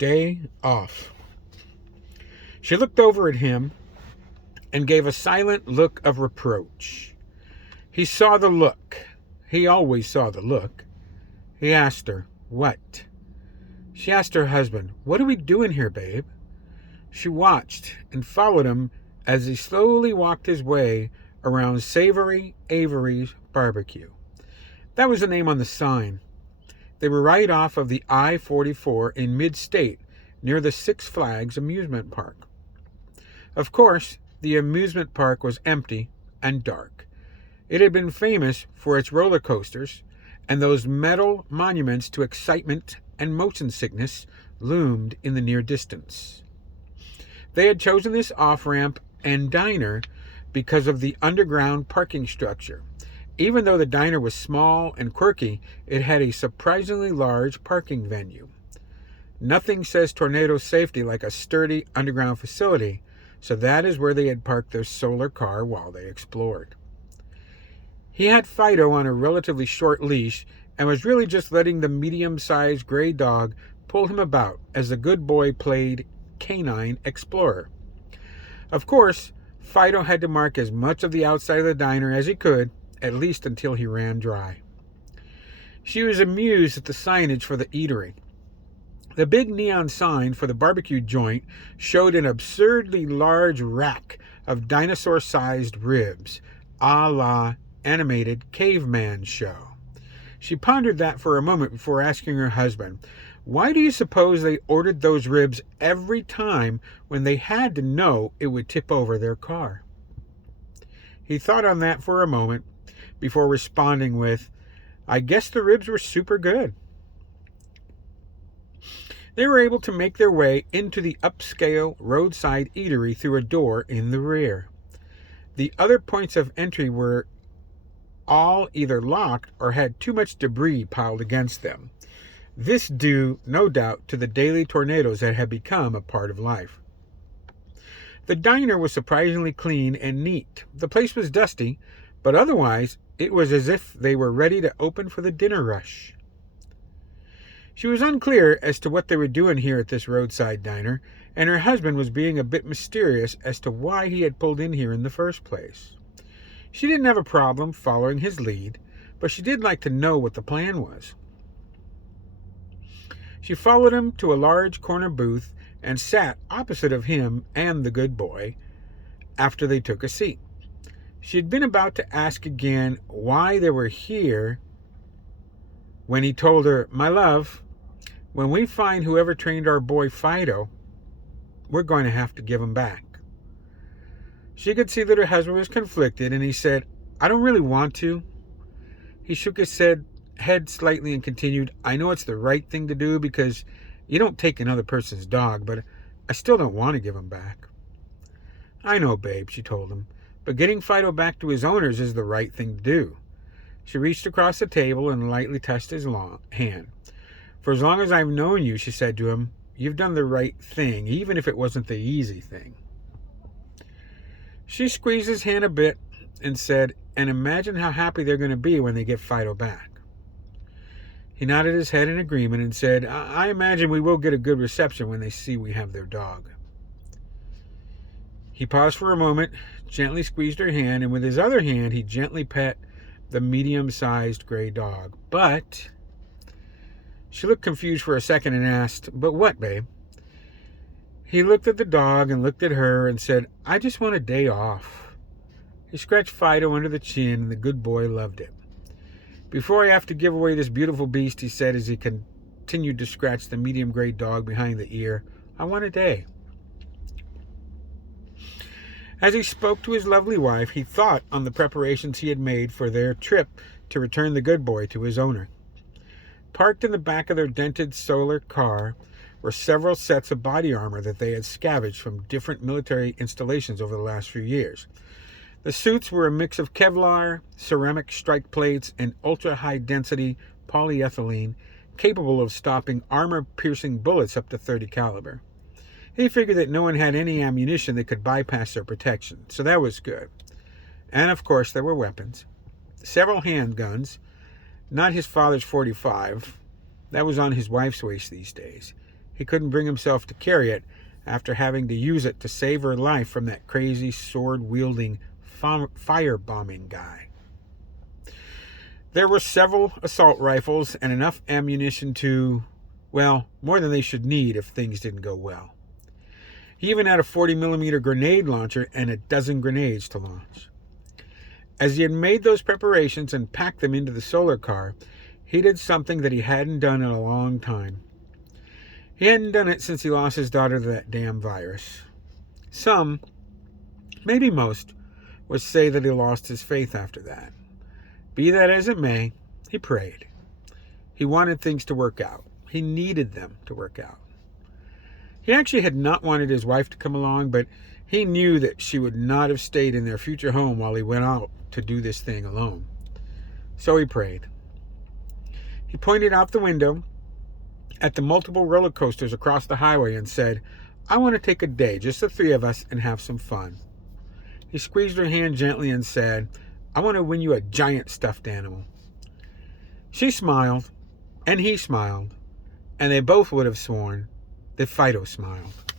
day off. She looked over at him and gave a silent look of reproach. He saw the look. He always saw the look. He asked her, "What?" She asked her husband, "What are we doing here, babe?" She watched and followed him as he slowly walked his way around Savory Avery's Barbecue. That was the name on the sign. They were right off of the I-44 in mid-state near the Six Flags amusement park. Of course, the amusement park was empty and dark. It had been famous for its roller coasters, and those metal monuments to excitement and motion sickness loomed in the near distance. They had chosen this off-ramp and diner because of the underground parking structure. Even though the diner was small and quirky, it had a surprisingly large parking venue. Nothing says tornado safety like a sturdy underground facility, so that is where they had parked their solar car while they explored. He had Fido on a relatively short leash and was really just letting the medium-sized gray dog pull him about as the good boy played canine explorer. Of course, Fido had to mark as much of the outside of the diner as he could, at least until he ran dry. She was amused at the signage for the eatery. The big neon sign for the barbecue joint showed an absurdly large rack of dinosaur-sized ribs, a la animated caveman show. She pondered that for a moment before asking her husband, "Why do you suppose they ordered those ribs every time when they had to know it would tip over their car?" He thought on that for a moment before responding with, "I guess the ribs were super good." They were able to make their way into the upscale roadside eatery through a door in the rear. The other points of entry were all either locked or had too much debris piled against them. This due, no doubt, to the daily tornadoes that had become a part of life. The diner was surprisingly clean and neat. The place was dusty, but otherwise it was as if they were ready to open for the dinner rush. She was unclear as to what they were doing here at this roadside diner, and her husband was being a bit mysterious as to why he had pulled in here in the first place. She didn't have a problem following his lead, but she did like to know what the plan was. She followed him to a large corner booth and sat opposite of him and the good boy after they took a seat. She had been about to ask again why they were here when he told her, "My love, when we find whoever trained our boy Fido, we're going to have to give him back." She could see that her husband was conflicted, and he said, "I don't really want to." He shook his head slightly and continued, "I know it's the right thing to do because you don't take another person's dog, but I still don't want to give him back." "I know, babe," she told him, "but getting Fido back to his owners is the right thing to do." She reached across the table and lightly touched his hand. "For as long as I've known you," she said to him, "you've done the right thing, even if it wasn't the easy thing." She squeezed his hand a bit and said, "And imagine how happy they're going to be when they get Fido back." He nodded his head in agreement and said, I imagine we will get a good reception when they see we have their dog." He paused for a moment, gently squeezed her hand, and with his other hand he gently pet the medium-sized gray dog. "But..." She looked confused for a second and asked, "But what, babe?" He looked at the dog and looked at her and said, "I just want a day off." He scratched Fido under the chin, and the good boy loved it. "Before I have to give away this beautiful beast," he said as he continued to scratch the medium gray dog behind the ear, "I want a day." As he spoke to his lovely wife, he thought on the preparations he had made for their trip to return the good boy to his owner. Parked in the back of their dented solar car were several sets of body armor that they had scavenged from different military installations over the last few years. The suits were a mix of Kevlar, ceramic strike plates, and ultra-high-density polyethylene capable of stopping armor-piercing bullets up to .30 caliber. He figured that no one had any ammunition that could bypass their protection, so that was good. And, of course, there were weapons. Several handguns, not his father's .45. That was on his wife's waist these days. he couldn't bring himself to carry it after having to use it to save her life from that crazy sword-wielding firebombing guy. There were several assault rifles and enough ammunition to, well, more than they should need if things didn't go well. He even had a 40mm grenade launcher and a dozen grenades to launch. As he had made those preparations and packed them into the solar car, he did something that he hadn't done in a long time. He hadn't done it since he lost his daughter to that damn virus. Some, maybe most, would say that he lost his faith after that. Be that as it may, he prayed. He wanted things to work out. He needed them to work out. He actually had not wanted his wife to come along, but he knew that she would not have stayed in their future home while he went out to do this thing alone. So he prayed. He pointed out the window at the multiple roller coasters across the highway and said, "I want to take a day, just the three of us, and have some fun." He squeezed her hand gently and said, "I want to win you a giant stuffed animal." She smiled, and he smiled, and they both would have sworn that Fido smiled.